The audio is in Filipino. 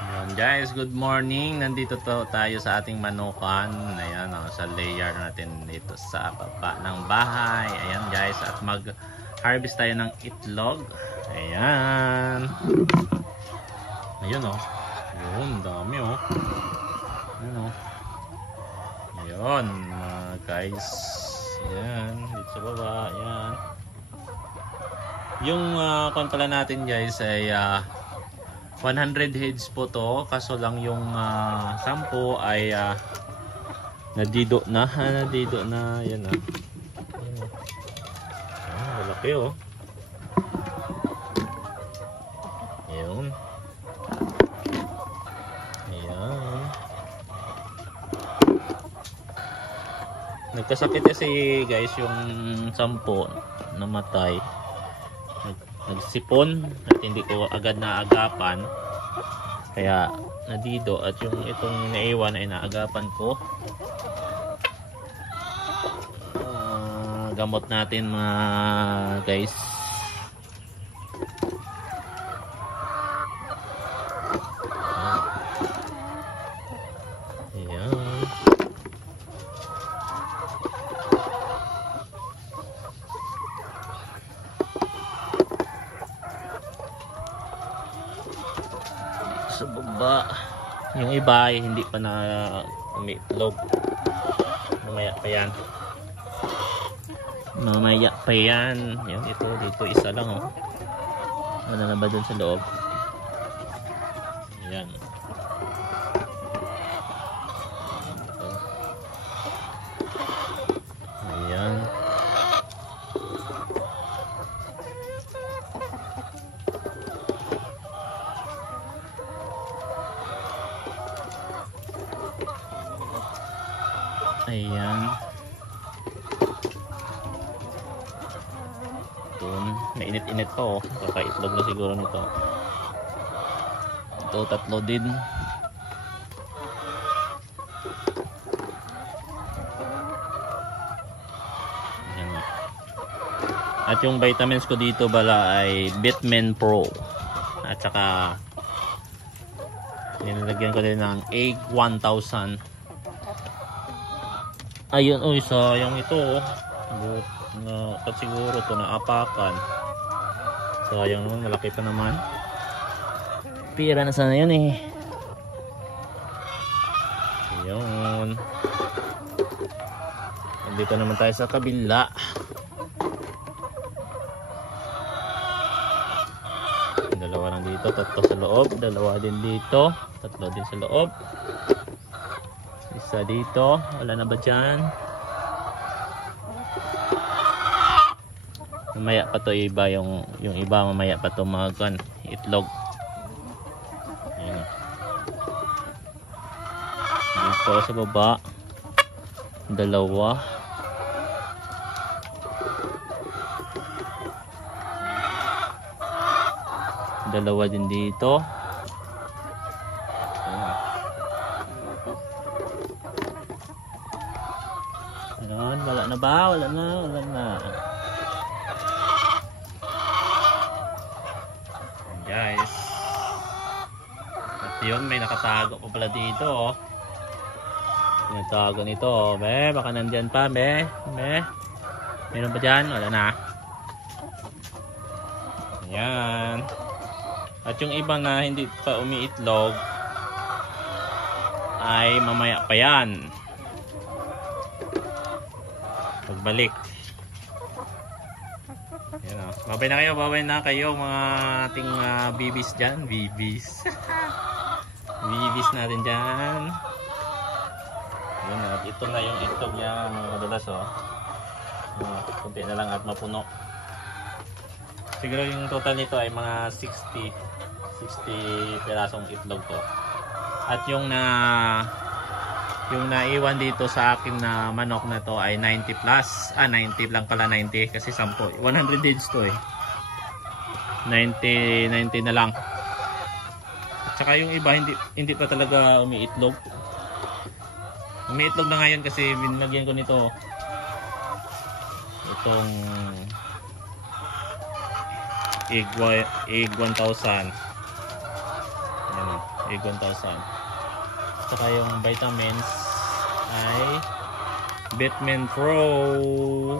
Ayan guys, good morning. Nandito tayo sa ating manukan. Ayan, sa layer natin dito sa baba ng bahay. Ayan guys, at mag-harvest tayo ng itlog. Ayan. Ayun oh. Yun, dami oh. Ayun oh. Ayun guys. Ayan, dito sa baba. Ayan. Yung pala natin guys ay 100 heads po to, kaso lang yung 10 ay nadido na, yan ah. Malaki oh. Ayun. Ayan. Nagkasakit kasi guys yung 10 namatay. Nagsipon at hindi ko agad naagapan, kaya nadido, at yung itong naiwan ay naagapan ko. Gamot natin mga guys. Ayan. Sa baba, yung iba ay hindi pa na umitlog. Mamaya pa yan. Yan, ito dito isa lang oh. Wala na ba dun sa loob? Ayan. Ayan. Ayan. Doon, mainit-init pa oh. Kakaitlog na siguro nito. Ito, 3 din. Ayan. At yung vitamins ko dito bala ay Vitamin Pro. At saka nilalagyan ko din ng Egg 1000. Ayun, oh, sayang ito oh. At siguro ito naapakan. Sayang naman, malaki pa naman. Pira na sana yun eh. Ayun. Nandito naman tayo sa kabila. Dalawa lang dito, 3 sa loob. Dalawa din dito, 3 din sa loob. Isa dito, wala na ba dyan? Mamaya pa to iba, yung iba mamaya pa to mga itlog. Ayan. Dito sa baba, 2. Dalawa din dito. Ayan, wala na ba? Wala na. Guys, at yun, may nakatago pa pala dito oh. Pinatago nito oh. Baka nandyan pa meron ba dyan? Wala na. Ayan. At yung iba na hindi pa umiitlog ay mamaya pa yan pagbalik. Babay na kayo mga ating bibis dyan. Bibis natin dyan. Yun, at ito na yung itlog niya mga madalas oh. Kunti na lang at mapuno. Siguro yung total nito ay mga 60 pirasong itlog to. At yung naiwan dito sa akin na manok na to ay 90 plus. 90 lang pala, 90 kasi 10. 100 heads to eh. 90 na lang. At saka yung iba hindi pa talaga umiitlog. Umiitlog na ngayon kasi binilagyan ko nito itong egg 1000. Ayan, egg 1000. Saka yung vitamins ay Bitmin Pro.